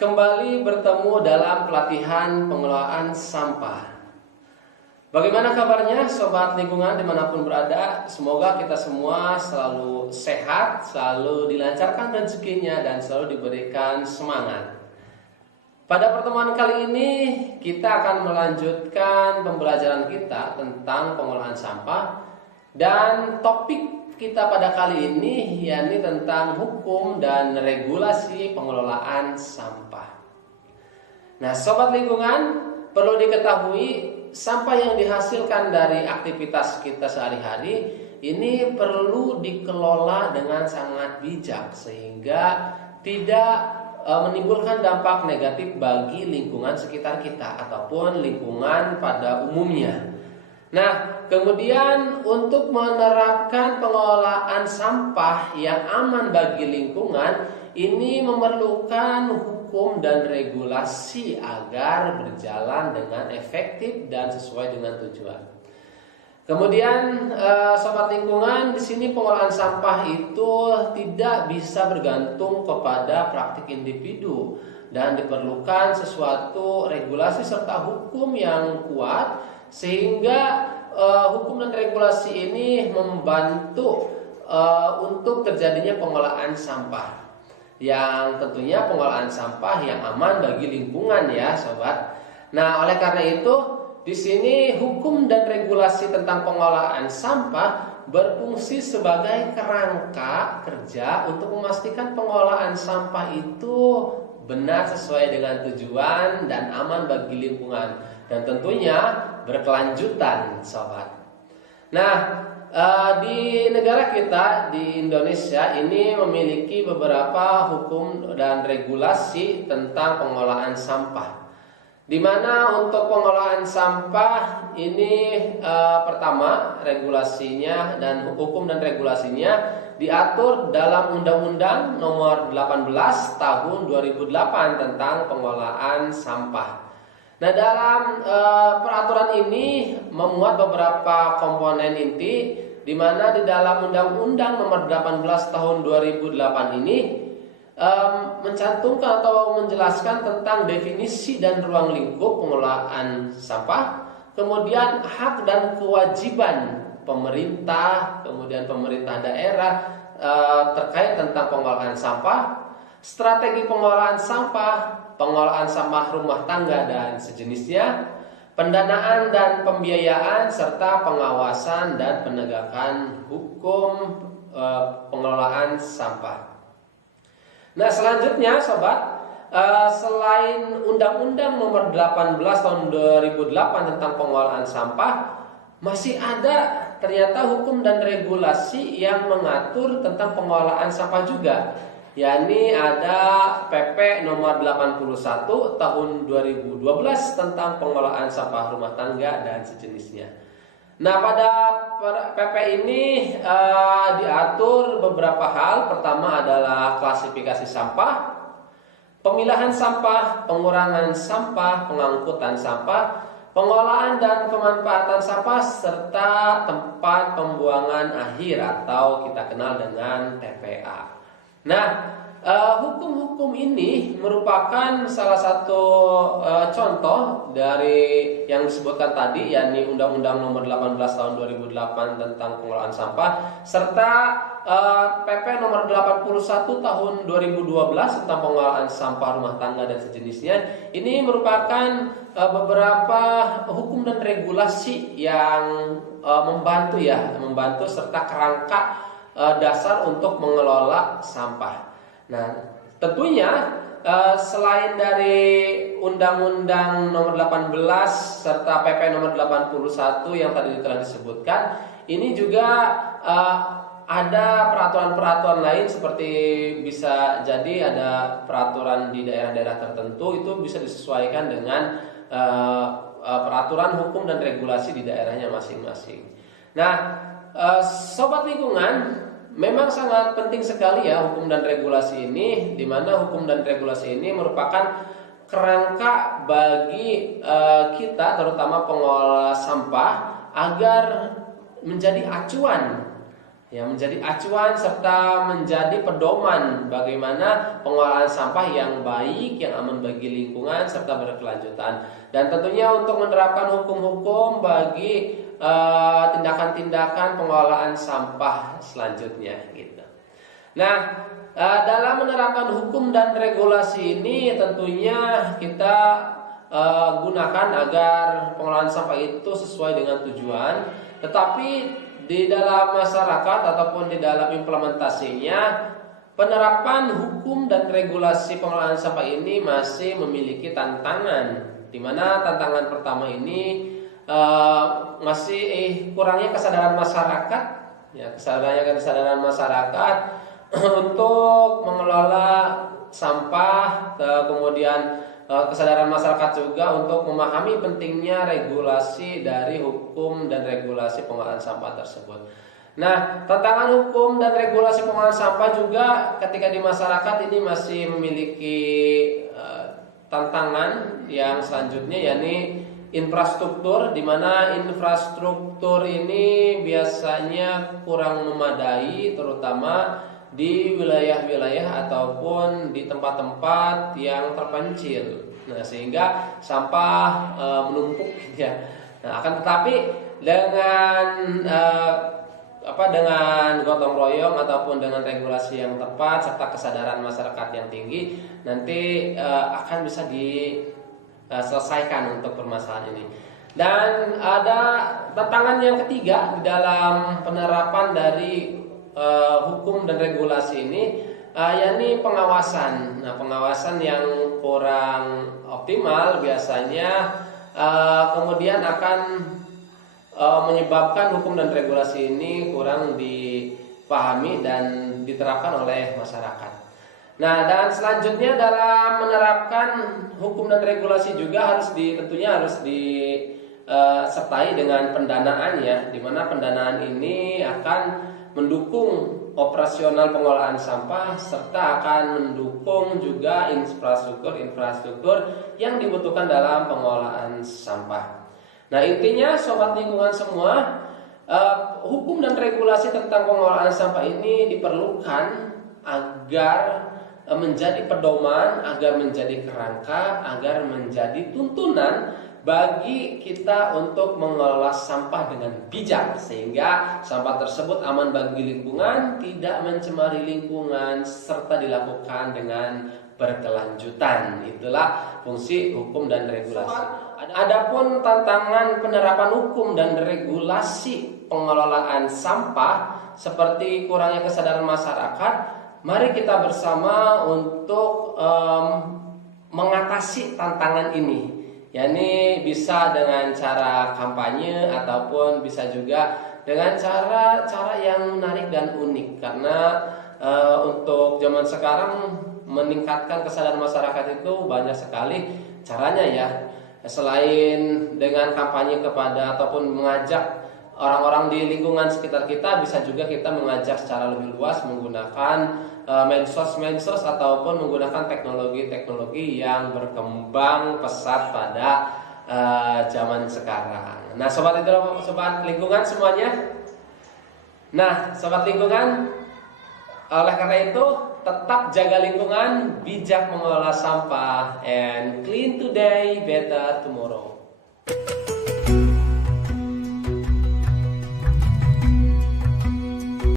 kembali bertemu dalam pelatihan pengelolaan sampah. Bagaimana kabarnya sobat lingkungan dimanapun berada? Semoga kita semua selalu sehat, selalu dilancarkan rezekinya dan selalu diberikan semangat. Pada pertemuan kali ini kita akan melanjutkan pembelajaran kita tentang pengolahan sampah. Dan topik kita pada kali ini yakni tentang hukum dan regulasi pengelolaan sampah. Nah, sobat lingkungan, perlu diketahui sampah yang dihasilkan dari aktivitas kita sehari-hari ini perlu dikelola dengan sangat bijak sehingga tidak menimbulkan dampak negatif bagi lingkungan sekitar kita ataupun lingkungan pada umumnya. Nah, kemudian untuk menerapkan pengelolaan sampah yang aman bagi lingkungan ini memerlukan hukum dan regulasi agar berjalan dengan efektif dan sesuai dengan tujuan. Kemudian sobat lingkungan, di sini pengolahan sampah itu tidak bisa bergantung kepada praktik individu dan diperlukan sesuatu regulasi serta hukum yang kuat sehingga hukum dan regulasi ini membantu untuk terjadinya pengolahan sampah yang tentunya pengolahan sampah yang aman bagi lingkungan ya sobat. Nah, oleh karena itu di sini hukum dan regulasi tentang pengolahan sampah berfungsi sebagai kerangka kerja untuk memastikan pengolahan sampah itu benar sesuai dengan tujuan dan aman bagi lingkungan dan tentunya berkelanjutan sobat. Nah, di negara kita di Indonesia ini memiliki beberapa hukum dan regulasi tentang pengolahan sampah. Di mana untuk pengolahan sampah ini pertama regulasinya dan hukum dan regulasinya diatur dalam Undang-Undang Nomor 18 Tahun 2008 tentang pengolahan sampah. Nah, dalam peraturan ini memuat beberapa komponen inti di mana di dalam Undang-Undang Nomor 18 Tahun 2008 ini mencantumkan atau menjelaskan tentang definisi dan ruang lingkup pengelolaan sampah, kemudian hak dan kewajiban pemerintah, kemudian pemerintah daerah terkait tentang pengolahan sampah, strategi pengolahan sampah, pengolahan sampah rumah tangga dan sejenisnya, pendanaan dan pembiayaan serta pengawasan dan penegakan hukum pengelolaan sampah. Nah, selanjutnya sobat, selain Undang-Undang Nomor 18 Tahun 2008 tentang pengolahan sampah, masih ada ternyata hukum dan regulasi yang mengatur tentang pengolahan sampah juga. Yakni ada PP Nomor 81 Tahun 2012 tentang pengolahan sampah rumah tangga dan sejenisnya. Nah, pada PP ini diatur beberapa hal. Pertama adalah klasifikasi sampah, pemilahan sampah, pengurangan sampah, pengangkutan sampah, pengolahan dan pemanfaatan sampah, serta tempat pembuangan akhir atau kita kenal dengan TPA. Nah, hukum-hukum ini merupakan salah satu contoh dari yang disebutkan tadi, yakni Undang-Undang Nomor 18 Tahun 2008 tentang pengelolaan sampah serta PP Nomor 81 Tahun 2012 tentang pengelolaan sampah rumah tangga dan sejenisnya. Ini merupakan beberapa hukum dan regulasi yang membantu serta kerangka dasar untuk mengelola sampah. Nah, tentunya selain dari Undang-Undang Nomor 18 serta PP Nomor 81 yang tadi telah disebutkan, ini juga ada peraturan-peraturan lain seperti bisa jadi ada peraturan di daerah-daerah tertentu itu bisa disesuaikan dengan peraturan hukum dan regulasi di daerahnya masing-masing. Nah, sobat lingkungan, memang sangat penting sekali ya hukum dan regulasi ini, di mana hukum dan regulasi ini merupakan kerangka bagi kita terutama pengelola sampah agar menjadi acuan ya, menjadi acuan serta menjadi pedoman bagaimana pengelolaan sampah yang baik, yang aman bagi lingkungan serta berkelanjutan. Dan tentunya untuk menerapkan hukum-hukum bagi tindakan-tindakan pengelolaan sampah selanjutnya gitu. Nah, dalam menerapkan hukum dan regulasi ini tentunya kita gunakan agar pengelolaan sampah itu sesuai dengan tujuan, tetapi di dalam masyarakat ataupun di dalam implementasinya, penerapan hukum dan regulasi pengelolaan sampah ini masih memiliki tantangan, di mana tantangan pertama ini masih kurangnya kesadaran masyarakat, ya, kesadaran masyarakat untuk mengelola sampah, kemudian kesadaran masyarakat juga untuk memahami pentingnya regulasi dari hukum dan regulasi pengelolaan sampah tersebut. Nah, tantangan hukum dan regulasi pengelolaan sampah juga ketika di masyarakat ini masih memiliki tantangan yang selanjutnya, yakni infrastruktur, di mana infrastruktur ini biasanya kurang memadai, terutama di wilayah-wilayah ataupun di tempat-tempat yang terpencil. Nah, sehingga sampah menumpuk ya. Nah, akan tetapi dengan dengan gotong royong ataupun dengan regulasi yang tepat serta kesadaran masyarakat yang tinggi, nanti akan bisa diselesaikan untuk permasalahan ini. Dan ada tantangan yang ketiga di dalam penerapan dari hukum dan regulasi ini, yakni pengawasan. Nah, pengawasan yang kurang optimal biasanya kemudian akan menyebabkan hukum dan regulasi ini kurang dipahami dan diterapkan oleh masyarakat. Nah, dan selanjutnya dalam menerapkan hukum dan regulasi juga tentunya harus disertai dengan pendanaan ya, di mana pendanaan ini akan mendukung operasional pengelolaan sampah serta akan mendukung juga infrastruktur yang dibutuhkan dalam pengelolaan sampah. Nah, intinya sobat lingkungan semua, hukum dan regulasi tentang pengelolaan sampah ini diperlukan agar menjadi pedoman, agar menjadi kerangka, agar menjadi tuntunan bagi kita untuk mengelola sampah dengan bijak, sehingga sampah tersebut aman bagi lingkungan, tidak mencemari lingkungan, serta dilakukan dengan berkelanjutan. Itulah fungsi hukum dan regulasi. Adapun tantangan penerapan hukum dan regulasi pengelolaan sampah seperti kurangnya kesadaran masyarakat, mari kita bersama untuk mengatasi tantangan ini. yakni bisa dengan cara kampanye ataupun bisa juga dengan cara yang menarik dan unik, karena untuk zaman sekarang meningkatkan kesadaran masyarakat itu banyak sekali caranya ya. Selain dengan kampanye kepada ataupun mengajak orang-orang di lingkungan sekitar kita, bisa juga kita mengajak secara lebih luas menggunakan medsos ataupun menggunakan teknologi yang berkembang pesat pada zaman sekarang. Nah, sobat lingkungan semuanya. Nah, sobat lingkungan, oleh karena itu tetap jaga lingkungan, bijak mengelola sampah, and clean today, better tomorrow.